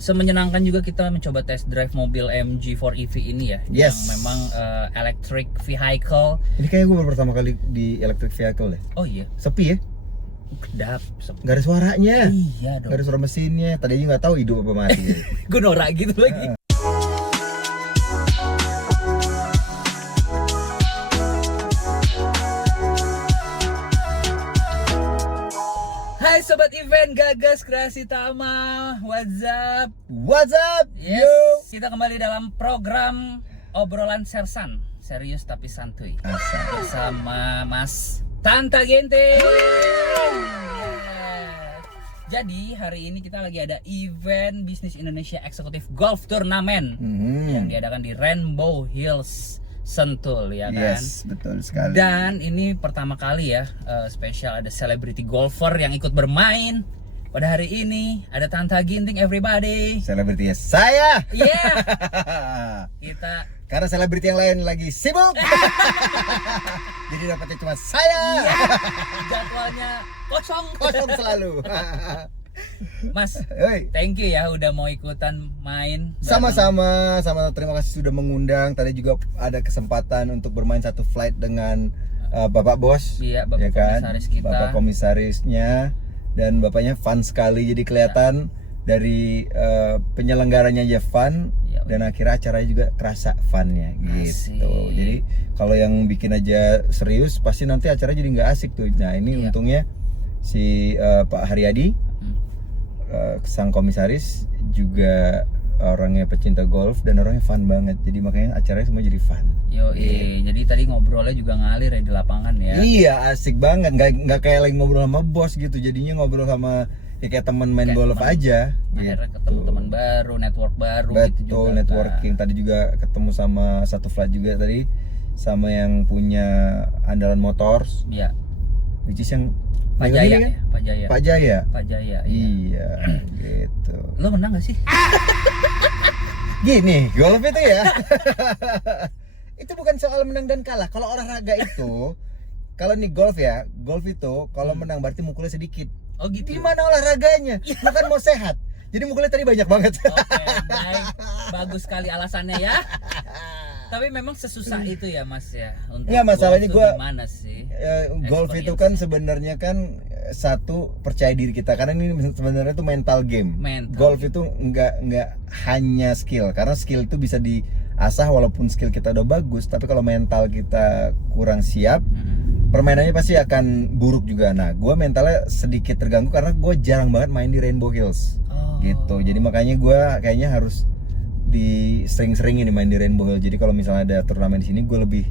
Semenyenangkan juga kita mencoba test drive mobil MG4 EV ini ya. Yes. Yang memang electric vehicle. Ini kayak gue baru pertama kali di electric vehicle deh. Oh iya, Sepi ya? kedap. Gak ada suaranya. Iya dong. Gak ada suara mesinnya. Tadi aja nggak tahu hidup apa mati. Gue norak gitu lagi. Hai Sobat Event, Gagas Kreasi Tama, what's up? What's up? Yes, Yo. kita kembali dalam program Obrolan Sersan, serius tapi santuy. Asal. Bersama Mas Tanta Gente. Yes. Jadi hari ini kita lagi ada event Bisnis Indonesia Eksekutif Golf Tournament yang diadakan di Rainbow Hills Sentul, ya kan? Yes, betul sekali. Dan ini pertama kali ya spesial ada celebrity golfer yang ikut bermain pada hari ini. Ada Tanta Ginting, everybody. Selebritinya saya. Yeah. Kita Karena selebriti yang lain lagi sibuk. Jadi dapatnya cuma saya. jadwalnya kosong. Kosong selalu. Mas, Hei. thank you ya udah mau ikutan main. Sama-sama, terima kasih sudah mengundang. Tadi juga ada kesempatan untuk bermain satu flight dengan Bapak Bos. Iya, Bapak Komisaris kita. Bapak Komisarisnya, dan Bapaknya fun sekali. Jadi kelihatan dari penyelenggaranya aja fun, Ya, dan akhirnya acaranya juga kerasa funnya Asik. gitu. Jadi kalau yang bikin aja serius, pasti nanti acara jadi nggak asik tuh. Nah ini Iya. untungnya si Pak Haryadi, sang komisaris, juga orangnya pecinta golf dan orangnya fun banget, jadi makanya acaranya semua jadi fun. Yo, jadi tadi ngobrolnya juga ngalir ya di lapangan ya. Iya, asik banget, nggak kayak lagi ngobrol sama bos gitu, jadinya ngobrol sama kayak teman main Kayak golf teman. aja. Akhirnya gitu. ketemu teman baru, network baru gitu Betul, juga. networking. Tadi juga ketemu sama satu flight juga tadi, sama yang punya Andalan Motors, Iya. which is yang Pak yang Jaya ini kan? ya, Pak Jaya. Pak Jaya. Pak Jaya. Iya, gitu. Lo menang gak sih? Gini, golf itu ya. Itu bukan soal menang dan kalah. Kalau olahraga itu, kalau nih golf ya, golf itu kalau menang berarti mukulnya sedikit. Oh gitu. Gimana olahraganya? Bukan mau sehat. Jadi mukulnya tadi banyak banget. Oke, baik. Bagus sekali alasannya ya. Tapi memang sesusah itu ya Mas ya untuk Nggak, masalahnya golf tuh gua- gimana sih? Golf itu kan sebenarnya kan satu, percaya diri kita, karena ini sebenarnya itu mental game. Mental. Golf itu nggak hanya skill, karena skill itu bisa diasah walaupun skill kita udah bagus, tapi kalau mental kita kurang siap, permainannya pasti akan buruk juga. Nah, gue mentalnya sedikit terganggu karena gue jarang banget main di Rainbow Hills, gitu. Jadi makanya gue kayaknya harus sering-sering ini main di Rainbow Hills. Jadi kalau misalnya ada turnamen di sini, gue lebih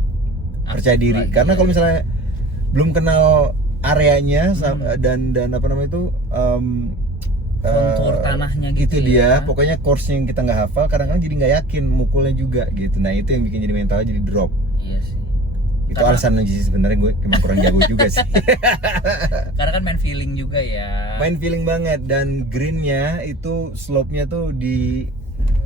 percaya diri. lagi, Karena ya. kalau misalnya belum kenal areanya dan apa namanya itu Kontur tanahnya gitu itu dia, ya. pokoknya course yang kita nggak hafal, kadang-kadang jadi nggak yakin mukulnya juga gitu. Nah itu yang bikin jadi mentalnya jadi drop. Iya sih. Itu Karena- alasannya sih sebenarnya gue emang kurang jago juga sih. Karena kan main feeling juga ya. Main feeling banget, dan greennya itu slope-nya tuh di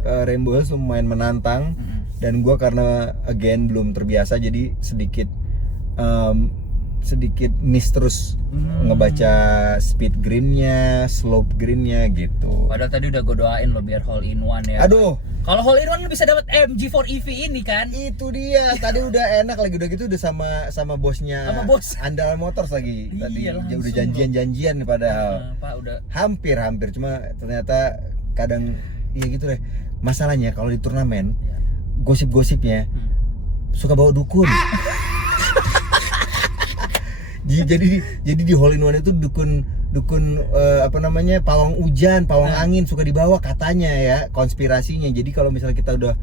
Rainbow Hills lumayan menantang. Dan gue karena again belum terbiasa, jadi sedikit miss terus ngebaca speed greennya, slope greennya gitu. Padahal tadi udah gue doain lo biar hole in one ya. Aduh, Kalau hole in one lo bisa dapat MG4 EV ini kan? itu dia. Tadi udah enak lagi, udah gitu udah sama bosnya. Sama bos. Andalan Motors lagi. Tadi Iya, langsung udah janjian nih padahal. Pak udah. Hampir cuma ternyata kadang ya gitu deh. Masalahnya kalau di turnamen, Ya. gosip-gosipnya suka bawa dukun. jadi di hole in one itu dukun apa namanya, pawang hujan, pawang angin suka dibawa katanya ya, konspirasinya. Jadi kalau misalnya kita udah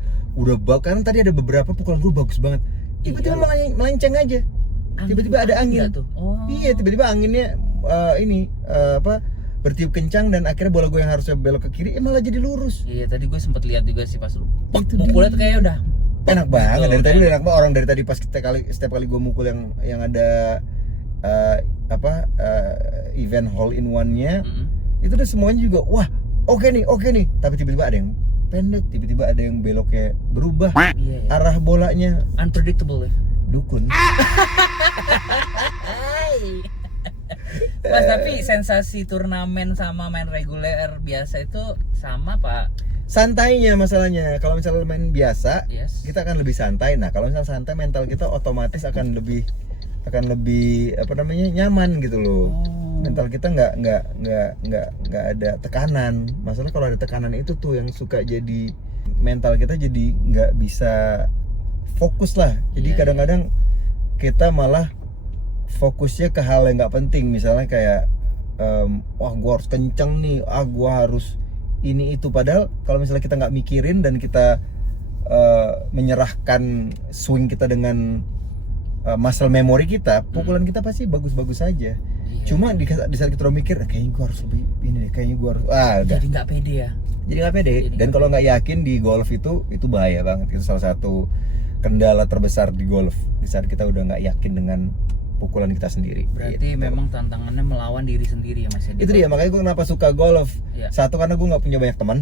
bawa, kan tadi ada beberapa pukulan gue bagus banget, tiba-tiba melenceng aja, tiba-tiba ada angin. Tuh. Oh. Iya, tiba-tiba anginnya bertiup kencang, dan akhirnya bola gue yang harusnya belok ke kiri malah jadi lurus. Iya, tadi gue sempet lihat juga sih pas lu. Itu Mukulnya dia. tuh kayak udah Enak banget. Gitu, Dari tadi kan? udah enak banget. Orang dari tadi pas setiap kali gue mukul yang ada event hole in one-nya, itu udah semuanya juga wah oke nih. Tapi tiba-tiba ada yang pendek, tiba-tiba ada yang beloknya berubah, Iya, ya. arah bolanya. Unpredictable ya. Dukun. Mas, tapi sensasi turnamen sama main reguler biasa itu sama Pak? Santainya masalahnya, kalau misalnya main biasa, Yes. kita akan lebih santai. Nah, kalau misalnya santai, mental kita otomatis akan lebih apa namanya, nyaman gitu loh. Mental kita nggak ada tekanan. Masalah kalau ada tekanan itu tuh yang suka jadi mental kita jadi nggak bisa fokus lah. Jadi Iya, kadang-kadang kita malah fokusnya ke hal yang nggak penting. Misalnya kayak wah gua harus kenceng nih, gua harus ini itu. Padahal kalau misalnya kita nggak mikirin dan kita menyerahkan swing kita dengan muscle memory kita, pukulan kita pasti bagus-bagus saja. Iya. Cuma di saat kita udah mikir, kayaknya gua harus lebih ini deh, kayaknya gua harus udah. Jadi nggak pede ya. Jadi nggak pede. Jadi Dan nggak kalau nggak yakin di golf itu bahaya banget. Itu salah satu kendala terbesar di golf. Di saat kita udah nggak yakin dengan pukulan kita sendiri. Berarti Gitu. memang tantangannya melawan diri sendiri ya Mas ya. Itu dia, makanya gue kenapa suka golf. Iya. Satu, karena gue nggak punya banyak teman.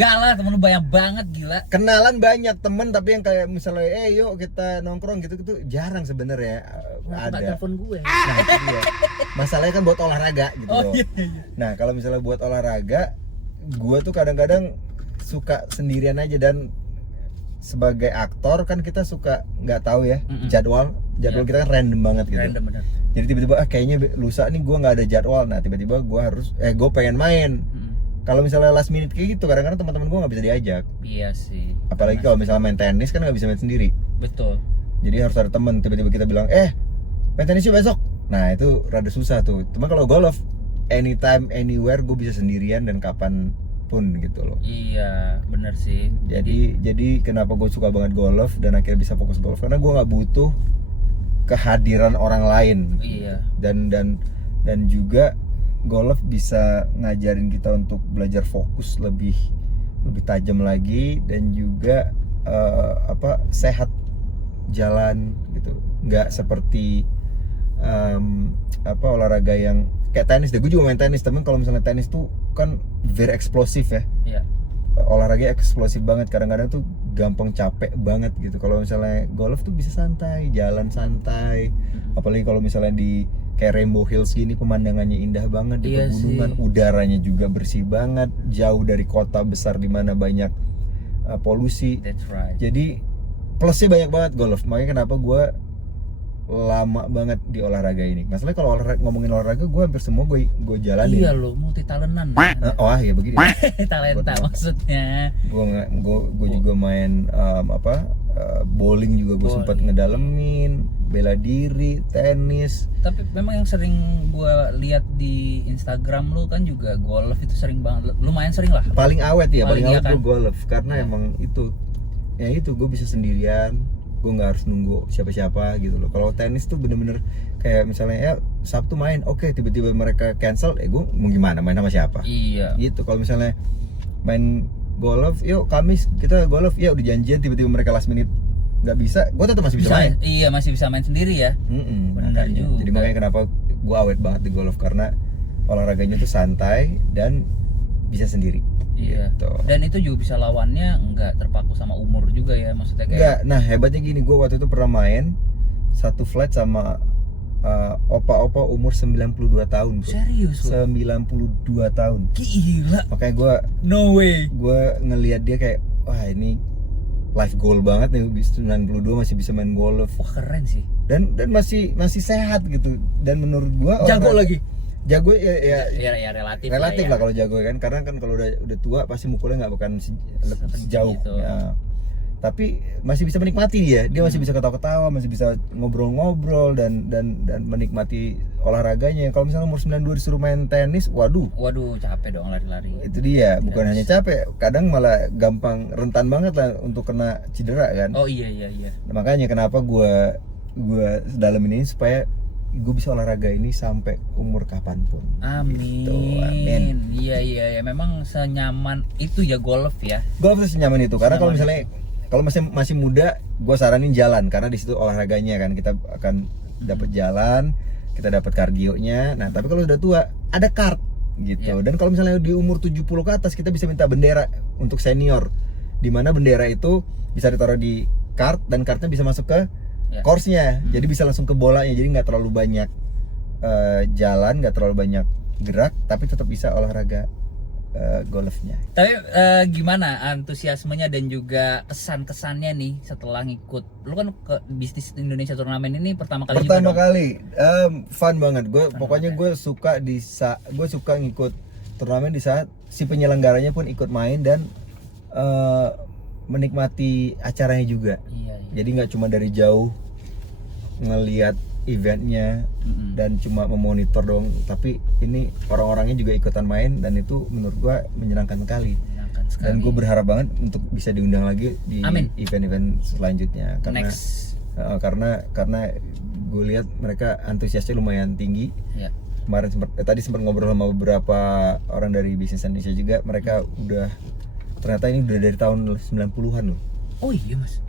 Gak lah, temen lu banyak banget gila. Kenalan banyak temen, tapi yang kayak misalnya yuk kita nongkrong gitu jarang sebenarnya. Kenapa nggak Ada. telepon gue? Nah, itu dia. Masalahnya kan buat olahraga gitu Oh loh. iya. Nah, kalau misalnya buat olahraga, gue tuh kadang-kadang suka sendirian aja. Dan sebagai aktor kan kita suka nggak tahu ya jadwal Iya. kita kan random banget gitu. Random bener. Jadi tiba-tiba kayaknya lusa nih gue nggak ada jadwal. Nah, tiba-tiba gue pengen main. Kalau misalnya last minute kayak gitu, kadang-kadang teman-teman gue nggak bisa diajak. Iya sih. Apalagi kalau misalnya main tenis kan nggak bisa main sendiri. Betul. Jadi harus ada teman. Tiba-tiba kita bilang, main tenis yuk besok. Nah, itu rada susah tuh. Cuma kalau golf, anytime, anywhere gue bisa sendirian dan kapan pun gitu loh. Iya, bener sih. Jadi kenapa gue suka banget golf dan akhirnya bisa fokus golf, karena gue nggak butuh kehadiran orang lain. Iya. Dan juga golf bisa ngajarin kita untuk belajar fokus lebih tajam lagi, dan juga sehat jalan gitu. Nggak seperti olahraga yang kayak tenis deh. Gue juga main tenis, temen. Kalau misalnya tenis tuh kan very eksplosif ya. Iya. Olahraga eksplosif banget, kadang-kadang tuh gampang capek banget gitu. Kalau misalnya golf tuh bisa santai, jalan santai. Apalagi kalau misalnya di kayak Rainbow Hills gini, pemandangannya indah banget di Iya pegunungan, sih. udaranya juga bersih banget, jauh dari kota besar di mana banyak polusi. That's right. Jadi plusnya banyak banget golf. Makanya kenapa gue lama banget di olahraga ini. Masalahnya kalau ngomongin olahraga, gue hampir semua gue jalanin. Iya lo, multi talentan. Ya begini. Talenta maksudnya. Gue juga main bowling juga gue Bowling. sempat ngedalemin, bela diri, tenis. Tapi memang yang sering gua lihat di Instagram lu kan juga golf itu sering banget. Lumayan sering lah. Paling awet ya, paling Paling iya awet kan? gue golf karena Iya. emang itu gue bisa sendirian, gue nggak harus nunggu siapa-siapa gitu loh. Kalau tenis tuh bener-bener kayak misalnya Sabtu main, oke, tiba-tiba mereka cancel, gue mau gimana, main sama siapa? Iya. Gitu. Kalau misalnya main golf, yuk Kamis kita golf, ya udah janjian, tiba-tiba mereka last minute nggak bisa, gue tetap masih bisa main. Iya, masih bisa main sendiri ya. Benar Makanya. juga. Jadi makanya kenapa gue awet banget di golf, karena olahraganya tuh santai dan bisa sendiri. Iya. Gitu. Dan itu juga bisa lawannya nggak terpaku sama umur juga ya, maksudnya kayak. Enggak, nah hebatnya gini, gue waktu itu pernah main satu flight sama opa-opa umur 92 tahun bro. Serius lo? 92 tahun. Gila. Makanya gue No way. ngelihat dia kayak, wah ini life goal banget nih, 92 masih bisa main golf Wah keren sih. dan masih sehat gitu. Dan menurut gue Jago lagi. jago ya Ya relatif. relatif ya. lah kalau jago kan, karena kan kalau udah tua pasti mukulnya nggak bukan sejauh Gitu. ya. Tapi masih bisa menikmati dia masih bisa ketawa-ketawa, masih bisa ngobrol-ngobrol dan menikmati olahraganya. Kalau misalnya umur 92 disuruh main tenis, waduh, Capek dong lari-lari. itu dia, bukan Tidak hanya bisa. capek, kadang malah gampang rentan banget lah untuk kena cedera kan. Oh iya. Nah, makanya kenapa gue dalam ini supaya gue bisa olahraga ini sampai umur kapanpun. Amin. Gitu, amin. Iya. Memang senyaman itu ya golf ya. Golf itu senyaman itu, karena kalau Senyaman misalnya kalau masih muda, gue saranin jalan, karena di situ olahraganya kan kita akan dapat jalan, kita dapat kardionya. Nah, tapi kalau udah tua ada kart gitu. Iya. Dan kalau misalnya di umur 70 ke atas, kita bisa minta bendera untuk senior, di mana bendera itu bisa ditaruh di kart dan kartnya bisa masuk ke Ya. course-nya. Jadi bisa langsung ke bolanya, jadi nggak terlalu banyak jalan, nggak terlalu banyak gerak, tapi tetap bisa olahraga golfnya. Tapi gimana antusiasmenya dan juga kesan-kesannya nih setelah ngikut? Lu kan ke bisnis Indonesia Turnamen ini pertama kali juga Pertama dong? kali, fun banget. Pokoknya banget gue suka ngikut turnamen di saat si penyelenggaranya pun ikut main dan menikmati acaranya juga. Iya. Jadi nggak cuma dari jauh ngelihat eventnya dan cuma memonitor dong, tapi ini orang-orangnya juga ikutan main dan itu menurut gua menyenangkan sekali. Menyenangkan sekali. Dan gue berharap banget untuk bisa diundang lagi di Amin. event-event selanjutnya karena Next. karena gue lihat mereka antusiasnya lumayan tinggi. Ya. Kemarin tadi sempat ngobrol sama beberapa orang dari bisnis Indonesia juga, mereka ternyata ini udah dari tahun 90-an loh. Oh iya mas.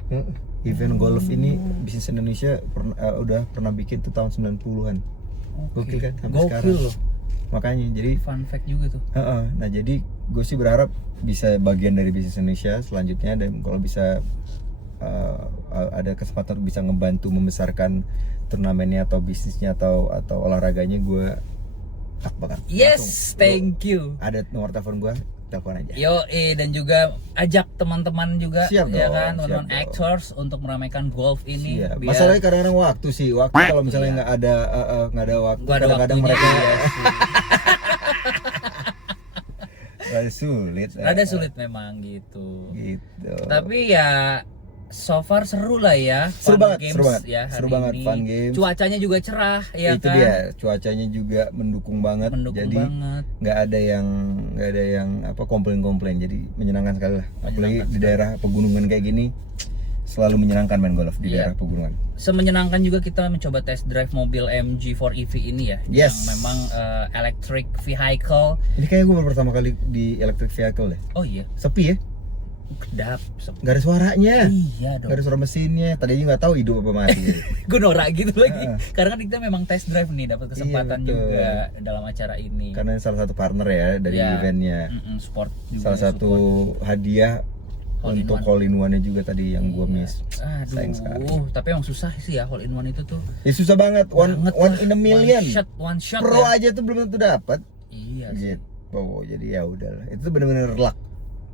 Event golf ini bisnis Indonesia udah pernah bikin tuh tahun 90-an. Gokil kan sampai sekarang. Gokil loh. Makanya jadi Fun fact juga tuh. nah jadi gue sih berharap bisa bagian dari bisnis Indonesia selanjutnya, dan kalau bisa ada kesempatan bisa ngebantu membesarkan turnamennya atau bisnisnya atau olahraganya, gue tak banget. Yes, Langsung, thank you. ada nomor telepon gue, telepon aja. Yo, dan juga ajak teman-teman juga, Siap ya dong, kan, siap teman-teman dong. Actors untuk meramaikan golf ini. Iya, biar masalahnya kadang-kadang waktu sih. Kalau misalnya nggak ada waktu, gua ada kadang-kadang waktunya, mereka iya sih. rada sulit. Rada sulit memang gitu. Gitu. Tapi ya so far seru lah ya. Seru Fun banget, games seru banget. ya, Seru hari banget, ini. fun games. Cuacanya juga cerah, ya itu kan. dia, cuacanya juga mendukung banget. Mendukung jadi banget. nggak ada yang komplain, jadi menyenangkan sekali lah. Apalagi di daerah pegunungan kayak gini, selalu menyenangkan main golf di Iya. daerah pegunungan. Semenyenangkan juga kita mencoba test drive mobil MG4 EV ini ya. Yes. Yang memang electric vehicle. Ini kayak gue baru pertama kali di electric vehicle deh. Oh iya, Sepi ya, kedap. nggak ada suaranya, Iya dong. nggak ada suara mesinnya. Tadinya nggak tahu hidup apa mati. Gue norak gitu lagi. Heeh. Karena kan kita memang test drive nih, dapat kesempatan betul. juga dalam acara ini. Karena salah satu partner ya dari Ya, eventnya. Sport juga. Salah satu hadiah Hole in untuk one. hole in one-nya juga tadi yang gue miss. Sayang sekali. Aduh, tapi emang susah sih ya hole in one itu tuh. Ya susah banget, one Banget in a lah. million. One shot Pro ya. aja tuh belum tentu dapat. Iya sih. Gitu. Oh, jadi ya udahlah. Itu bener-bener luck,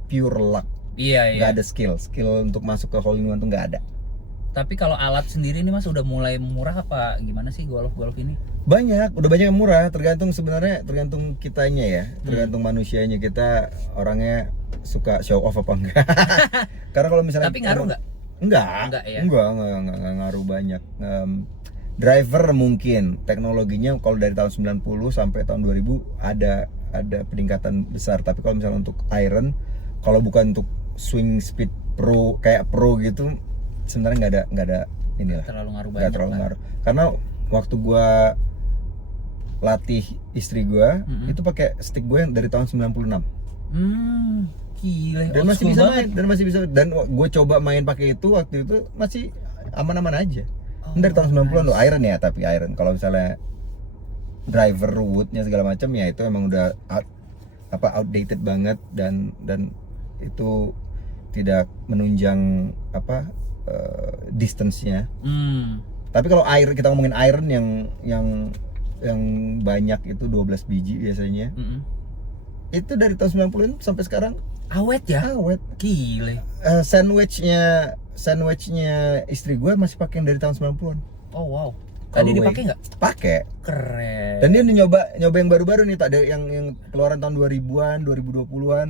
pure luck. Iya, iya. Gak ada skill untuk masuk ke hole in one tuh nggak ada. Tapi kalau alat sendiri nih Mas udah mulai murah apa gimana sih golf ini? Udah banyak yang murah, tergantung kitanya ya, tergantung manusianya. Kita orangnya suka show off apa enggak. Karena kalau misalnya Tapi ngaruh nggak? Enggak ya? Enggak ngaruh banyak. Driver mungkin teknologinya kalau dari tahun 90 sampai tahun 2000 ada peningkatan besar, tapi kalau misalnya untuk iron, kalau bukan untuk swing speed pro kayak pro gitu, sebenarnya nggak ada inilah. Terlalu ngaruh Nggak banyak. terlalu lah. ngaruh. Karena waktu gua latih istri gua itu pakai stick gue yang dari tahun 96. Gila. Dan old masih school bisa banget. main, dan gue coba main pakai itu waktu itu masih aman-aman aja. Oh, Ini dari tahun 90-an loh, nice. iron ya, tapi iron. Kalau misalnya driver woodnya segala macam ya itu emang udah outdated banget dan itu tidak menunjang distance-nya. Tapi kalau kita ngomongin iron yang banyak itu 12 biji biasanya. Itu dari tahun 90-an sampai sekarang Awet ya? awet. Gile. Sandwichnya istri gue masih pakai yang dari tahun 90-an. Oh wow. Tadi Callaway. dipakai nggak? Pakai. Keren. Dan dia nyoba yang baru-baru nih, tak ada yang keluaran tahun 2000-an, 2020-an.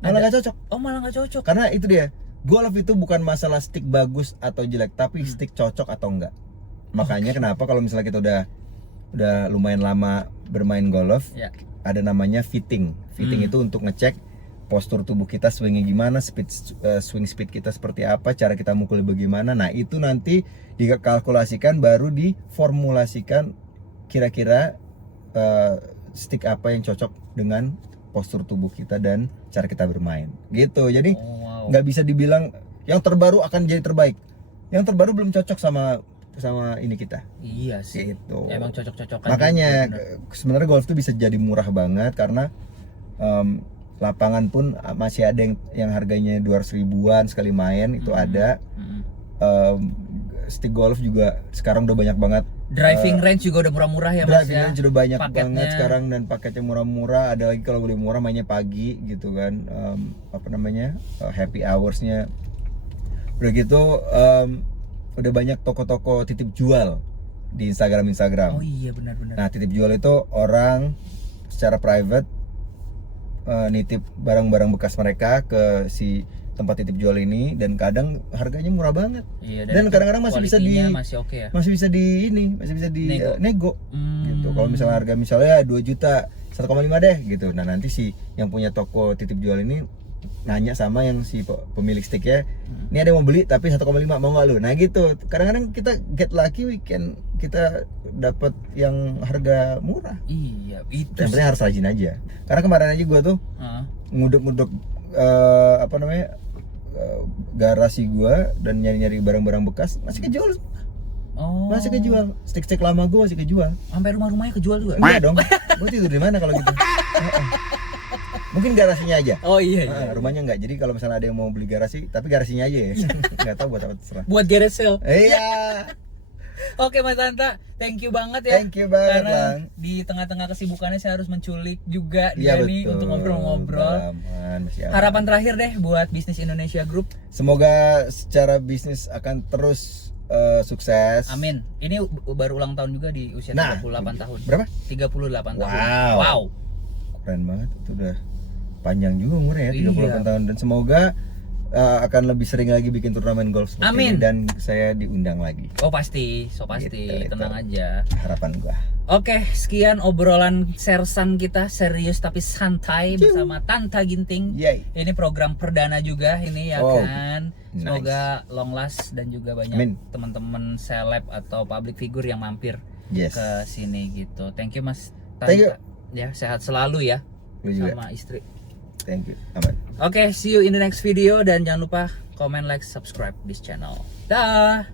Malah Ada. nggak cocok. Oh malah nggak cocok. Karena itu dia. Golf itu bukan masalah stick bagus atau jelek, tapi stick cocok atau enggak. Makanya kenapa kalau misalnya kita udah lumayan lama bermain golf, Ya. ada namanya fitting. Fitting itu untuk ngecek postur tubuh kita, swingnya gimana, swing speed kita seperti apa, cara kita mukul bagaimana. Nah itu nanti dikalkulasikan, baru diformulasikan kira-kira stick apa yang cocok dengan postur tubuh kita dan cara kita bermain. Gitu. Jadi Oh, wow. nggak bisa dibilang yang terbaru akan jadi terbaik. Yang terbaru belum cocok sama ini kita. Iya sih. Gitu. Emang cocok-cocokan. Makanya juga, bener. sebenarnya golf itu bisa jadi murah banget karena lapangan pun masih ada yang harganya 200 ribuan sekali main itu ada. Stick golf juga sekarang udah banyak banget Driving range juga udah murah-murah ya Mas driving ya. range sudah banyak Paketnya. banget sekarang dan paketnya murah-murah. Ada lagi kalau beli murah mainnya pagi gitu kan. Apa namanya? Happy hoursnya. Udah gitu udah banyak toko-toko titip jual di Instagram. Oh iya benar-benar. Nah, titip jual itu orang secara private nitip barang-barang bekas mereka ke si tempat titip jual ini, dan kadang harganya murah banget. Iya, Dan kadang-kadang masih bisa masih oke ya. masih bisa di nego. Gitu. Kalau misalnya harga misalnya 2 juta 1,5 deh gitu. Nah, nanti si yang punya toko titip jual ini nanya sama yang si pemilik sticknya, ini ada yang mau beli tapi 1,5 mau nggak lu? Nah gitu. Kadang-kadang kita get lucky, kita dapat yang harga murah. Iya, itu Yang penting harus rajin aja. Karena kemarin aja gua tuh nguduk-nguduk apa namanya garasi gua dan nyari-nyari barang-barang bekas masih kejual. Oh. Masih kejual. Stick-stick lama gua masih kejual. Sampai rumah-rumahnya kejual juga. Iya dong. Gua tidur di mana kalau gitu? Mungkin garasinya aja. Oh iya. Rumahnya enggak. Jadi kalau misalnya ada yang mau beli garasi, tapi garasinya aja ya. Enggak tahu buat apa, terserah. Buat garage sale. Iya. Oke Mas Hanta, thank you banget ya. Thank you banget, Karena Bang. di tengah-tengah kesibukannya saya harus menculik juga Iya, dia nih betul. untuk ngobrol-ngobrol. Aman, masih aman. Harapan terakhir deh buat Bisnis Indonesia Group. Semoga secara bisnis akan terus sukses. Amin. Ini baru ulang tahun juga di usia Nah, 38 tahun. berapa? 38 tahun. Wow. Keren banget, itu udah panjang juga umurnya ya, 38 Iya. tahun, dan semoga akan lebih sering lagi bikin turnamen golf seperti Amin. ini dan saya diundang lagi. Oh pasti, Gitu, tenang itu. aja. Harapan gua. Oke, sekian obrolan sersan kita, serius tapi santai bersama Tanta Ginting. Yay. Ini program perdana juga ini ya Wow. kan. Nice. Semoga long last dan juga banyak Amin. teman-teman seleb atau public figure yang mampir Yes. ke sini gitu. Thank you Mas Tanta. Thank you. Ya, sehat selalu ya Lu juga. sama istri. Thank you. Aman. Oke, see you in the next video dan jangan lupa comment, like, subscribe this channel. Dah.